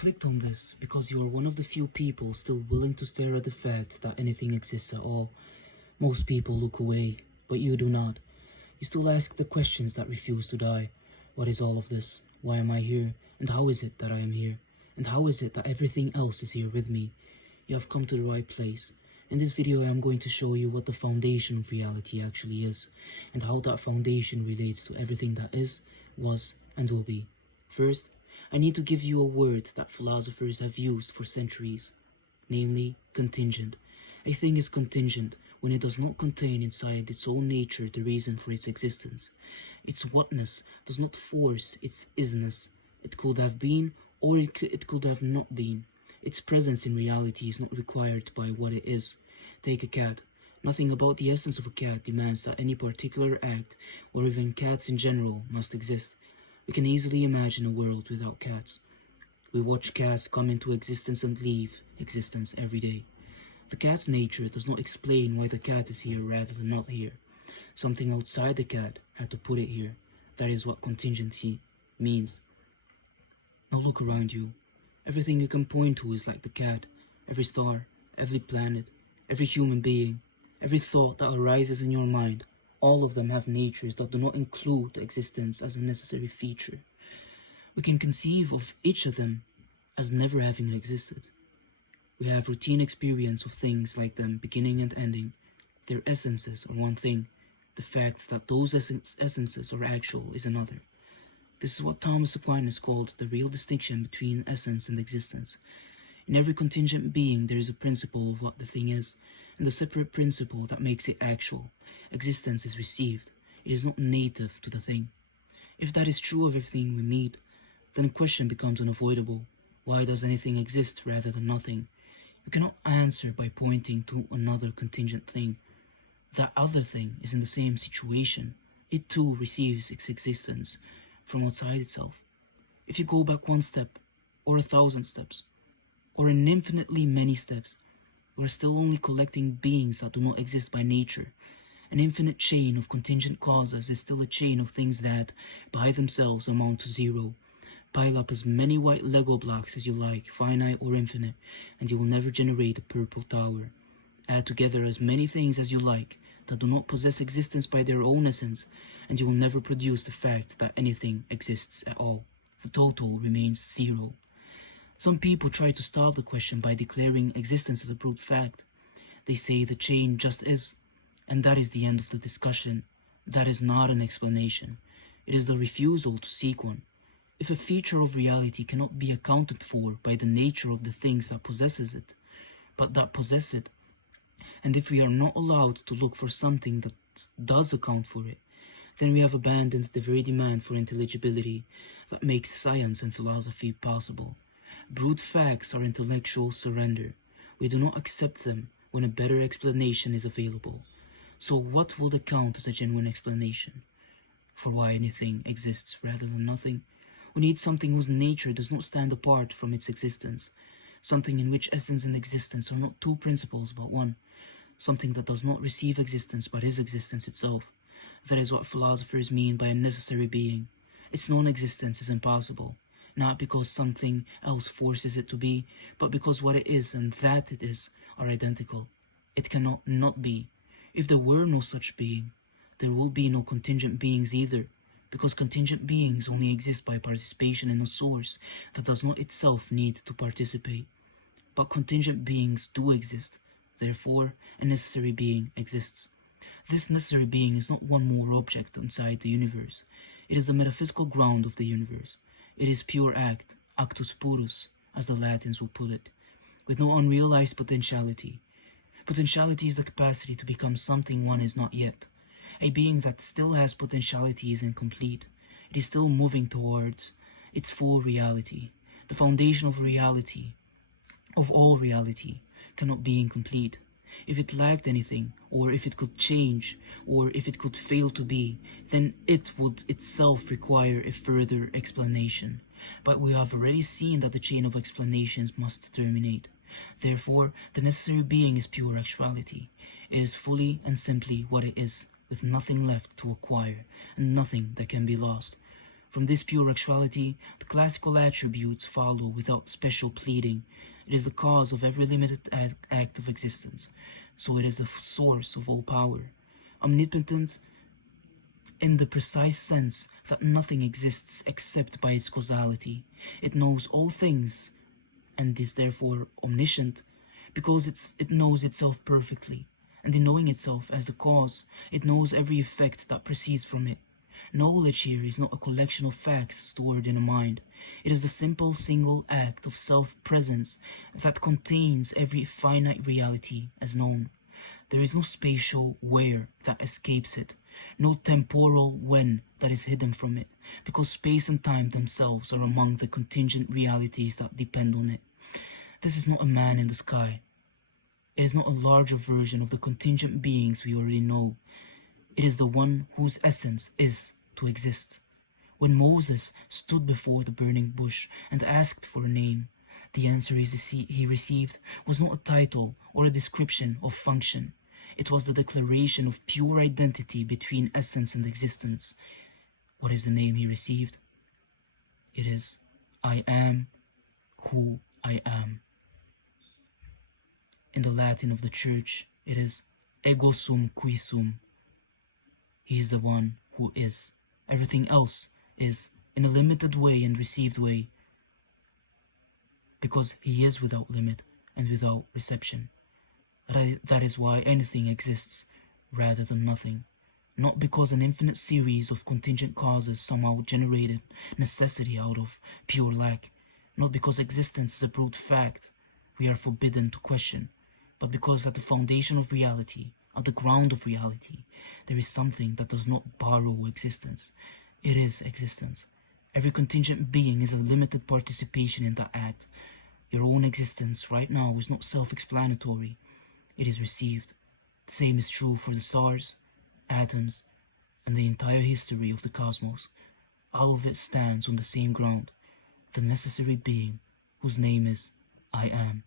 clicked on this because you are one of the few people still willing to stare at the fact that anything exists at all. Most people look away, but you do not. You still ask the questions that refuse to die. What is all of this? Why am I here? And how is it that I am here? And how is it that everything else is here with me? You have come to the right place. In this video I am going to show you what the foundation of reality actually is, and how that foundation relates to everything that is, was, and will be. First, I need to give you a word that philosophers have used for centuries, namely contingent. A thing is contingent when it does not contain inside its own nature the reason for its existence. Its whatness does not force its isness. It could have been, or it could have not been. Its presence in reality is not required by what it is. Take a cat. Nothing about the essence of a cat demands that any particular act, or even cats in general, must exist. We can easily imagine a world without cats. We watch cats come into existence and leave existence every day. The cat's nature does not explain why the cat is here rather than not here. Something outside the cat had to put it here. That is what contingency means. Now look around you. Everything you can point to is like the cat. Every star, every planet, every human being, every thought that arises in your mind, all of them have natures that do not include existence as a necessary feature. We can conceive of each of them as never having existed. We have routine experience of things like them beginning and ending. Their essences are one thing. The fact that those essences are actual is another. This is what Thomas Aquinas called the real distinction between essence and existence. In every contingent being there is a principle of what the thing is, and a separate principle that makes it actual. Existence is received. It is not native to the thing. If that is true of everything we meet, then a question becomes unavoidable. Why does anything exist rather than nothing? You cannot answer by pointing to another contingent thing. That other thing is in the same situation. It too receives its existence from outside itself. If you go back one step, or 1,000 steps, or an infinitely many steps, you are still only collecting beings that do not exist by nature. An infinite chain of contingent causes is still a chain of things that, by themselves, amount to zero. Pile up as many white Lego blocks as you like, finite or infinite, and you will never generate a purple tower. Add together as many things as you like that do not possess existence by their own essence, and you will never produce the fact that anything exists at all. The total remains zero. Some people try to stop the question by declaring existence as a brute fact. They say the chain just is, and that is the end of the discussion. That is not an explanation. It is the refusal to seek one. If a feature of reality cannot be accounted for by the nature of the things that possesses it, but that possess it, and if we are not allowed to look for something that does account for it, then we have abandoned the very demand for intelligibility that makes science and philosophy possible. Brute facts are intellectual surrender. We do not accept them when a better explanation is available. So what will count as a genuine explanation for why anything exists rather than nothing? We need something whose nature does not stand apart from its existence, something in which essence and existence are not two principles but one, something that does not receive existence but is existence itself. That is what philosophers mean by a necessary being. Its non-existence is impossible, not because something else forces it to be, but because what it is and that it is are identical. It cannot not be. If there were no such being, there will be no contingent beings either, because contingent beings only exist by participation in a source that does not itself need to participate. But contingent beings do exist, therefore a necessary being exists. This necessary being is not one more object inside the universe. It is the metaphysical ground of the universe. It is pure act, actus purus, as the Latins will put it, with no unrealized potentiality. Potentiality is the capacity to become something one is not yet. A being that still has potentiality is incomplete. It is still moving towards its full reality. The foundation of reality, of all reality, cannot be incomplete. If it lacked anything, or if it could change, or if it could fail to be, then it would itself require a further explanation. But we have already seen that the chain of explanations must terminate. Therefore, the necessary being is pure actuality. It is fully and simply what it is, with nothing left to acquire, and nothing that can be lost. From this pure actuality, the classical attributes follow without special pleading. It is the cause of every limited act of existence, so it is the source of all power. Omnipotent in the precise sense that nothing exists except by its causality. It knows all things, and is therefore omniscient, because it knows itself perfectly, and in knowing itself as the cause, it knows every effect that proceeds from it. Knowledge here is not a collection of facts stored in a mind. It is the simple single act of self-presence that contains every finite reality as known. There is no spatial where that escapes it, no temporal when that is hidden from it, because space and time themselves are among the contingent realities that depend on it. This is not a man in the sky. It is not a larger version of the contingent beings we already know. It is the one whose essence is to exist. When Moses stood before the burning bush and asked for a name, the answer he received was not a title or a description of function. It was the declaration of pure identity between essence and existence. What is the name he received? It is, I am who I am. In the Latin of the Church, it is ego sum qui sum. He is the one who is. Everything else is in a limited way and received way, because he is without limit and without reception. That is why anything exists rather than nothing, not because an infinite series of contingent causes somehow generated necessity out of pure lack, not because existence is a brute fact we are forbidden to question, but because at the foundation of reality, at the ground of reality, there is something that does not borrow existence. It is existence. Every contingent being is a limited participation in that act. Your own existence right now is not self-explanatory. It is received. The same is true for the stars, atoms, and the entire history of the cosmos. All of it stands on the same ground, the necessary being whose name is I am.